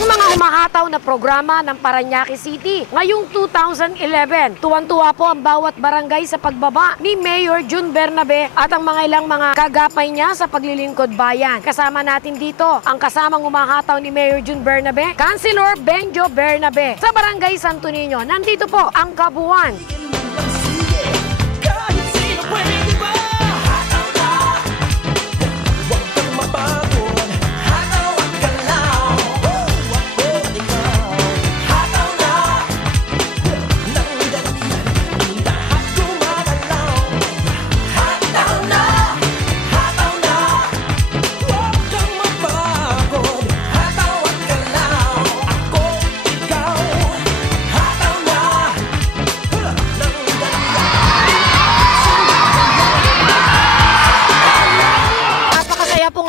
Ang mga humahataw na programa ng Parañaque City ngayong 2011. Tuwang-tuwa po ang bawat barangay sa pagbaba ni Mayor June Bernabe at ang mga ilang mga kagapay niya sa paglilingkod bayan. Kasama natin dito ang kasamang humahataw ni Mayor June Bernabe, Councilor Benjo Bernabe. Sa Barangay Santo Niño, nandito po ang kabuuan.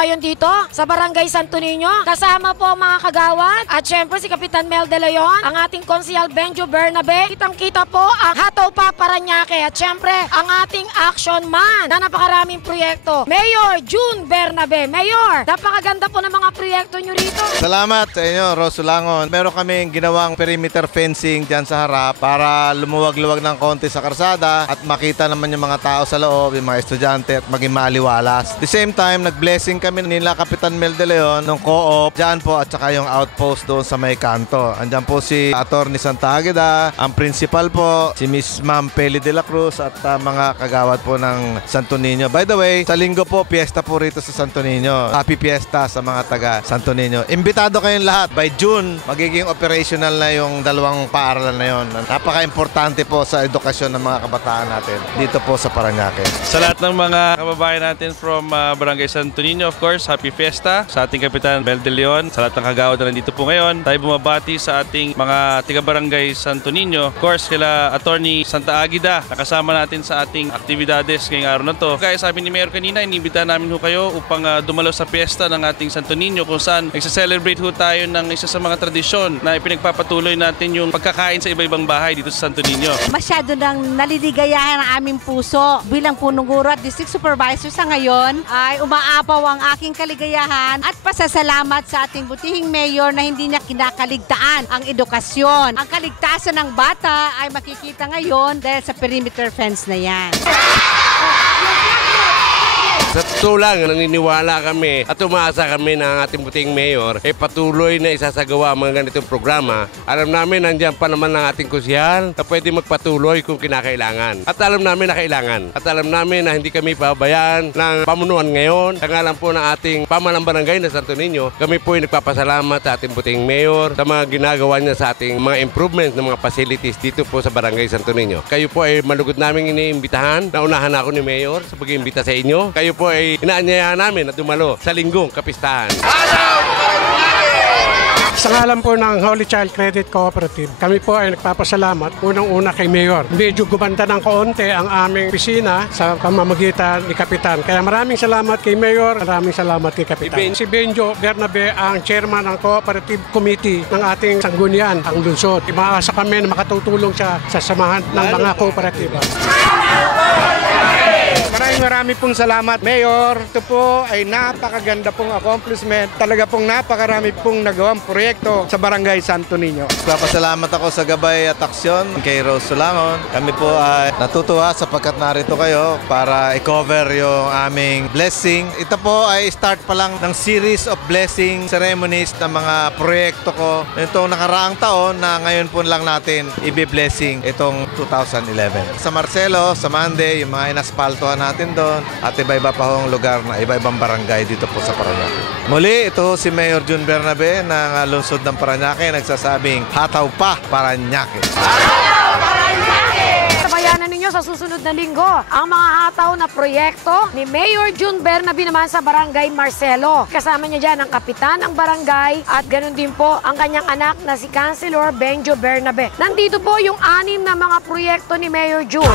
Ngayon dito sa Barangay Santo Niño, kasama po ang mga kagawad at syempre si Kapitan Mel De Leon, ang ating Konsehal Benjo Bernabe. Kitang-kita po ang Hataw Pa Parañaque at syempre ang ating action man na napakaraming proyekto, Mayor June Bernabe. Mayor, napakaganda po ng mga proyekto nyo rito. Salamat sa inyo, Rosulangon. Meron kaming ginawang perimeter fencing dyan sa harap para lumuwag-luwag ng konti sa karsada at makita naman yung mga tao sa loob, yung mga estudyante at maging maaliwalas. At the same time, nag-blessing kami nila Kapitan Mel De Leon ng co-op dyan po at saka yung outpost doon sa may kanto. Andyan po si Atty. Santa Agueda, ang principal po, si Miss Ma'am Peli de la Cruz at mga kagawad po ng Santo Niño. By the way, sa linggo po, piyesta po rito sa Santo Niño. Happy Fiesta sa mga taga Santo Niño. Imbitado kayong lahat. By June, magiging operational na yung dalawang paaralan na yon. Napaka-importante po sa edukasyon ng mga kabataan natin dito po sa Parañaque. Sa lahat ng mga kababayan natin from Barangay Santo Niño, of course, Happy Fiesta sa ating Kapitan Mel De Leon. Sa lahat ng kagawad na nandito po ngayon, tayo bumabati sa ating mga tiga-barangay Santo Niño. Of course, kila Atty. Santa Agueda, nakasama natin sa ating aktibidades ngayong araw na to. Kaya sabi ni Mayor kanina, inibita namin ho kayo upang dumalo sa fiesta ng ating Santo Niño kung saan nagsa-celebrate ho tayo ng isa sa mga tradisyon na ipinagpapatuloy natin yung pagkakain sa iba-ibang bahay dito sa Santo Niño. Masyado nang naliligayahan ang aming puso bilang punong guro at district supervisor sa ngayon ay umaapaw ang aking kaligayahan at pasasalamat sa ating butihing mayor na hindi niya kinakaligtaan ang edukasyon. Ang kaligtasan ng bata ay makikita ngayon dahil sa perimeter fence na yan. Sa totoo lang, naniniwala kami at umaasa kami ng ating buting mayor patuloy na isasagawa ang mga ganitong programa. Alam namin nandiyan pa naman ng ating konsehal na pwede magpatuloy kung kinakailangan. At alam namin na kailangan. At alam namin na hindi kami pabayaan ng pamunuan ngayon. Sa ngalan po ng ating pamalang barangay na Santo Niño, kami po ay nagpapasalamat sa ating buting mayor sa mga ginagawa niya sa ating mga improvement ng mga facilities dito po sa Barangay Santo Niño. Kayo po ay malugod naming iniimbitahan. Naunahan ako ni mayor sa pag-iimbita sa inyo. Kayo po ay inaanyayahan namin na dumalo sa linggong kapistahan. Sa ngalan po ng Holy Child Credit Cooperative, kami po ay nagpapasalamat unang-una kay Mayor. Medyo gumanda ng kaunti ang aming opisina sa pamamagitan ni Kapitan. Kaya maraming salamat kay Mayor, maraming salamat kay Kapitan. Si Benjo Bernabe ang chairman ng Cooperative Committee ng ating sanggunian, ang lungsod. Imaasa kami na makatutulong siya sa samahan ng mga kooperatiba. Maraming pong salamat, Mayor. Ito po ay napakaganda pong accomplishment. Talaga pong napakarami pong nagawang proyekto sa Barangay Santo Niño. Papasalamat ako sa gabay at aksyon kay Rosulangon. Kami po ay natutuwa sapagkat narito kayo para i-cover yung aming blessing. Ito po ay start pa lang ng series of blessing ceremonies ng mga proyekto ko. Itong nakaraang taon na ngayon po lang natin i-blessing itong 2011. Sa Marcelo, sa Mande, yung mga inaspaltohan natin doon at iba-iba pa hong lugar na iba-ibang barangay dito po sa Parañaque. Muli, ito si Mayor June Bernabe ng lungsod ng Parañaque nagsasabing Hataw Pa Parañaque. Sabayanan ninyo sa susunod na linggo ang mga hataw na proyekto ni Mayor June Bernabe naman sa Barangay Marcelo. Kasama niya dyan ang kapitan ng barangay at ganun din po ang kanyang anak na si Councilor Benjo Bernabe. Nandito po yung 6 na mga proyekto ni Mayor June.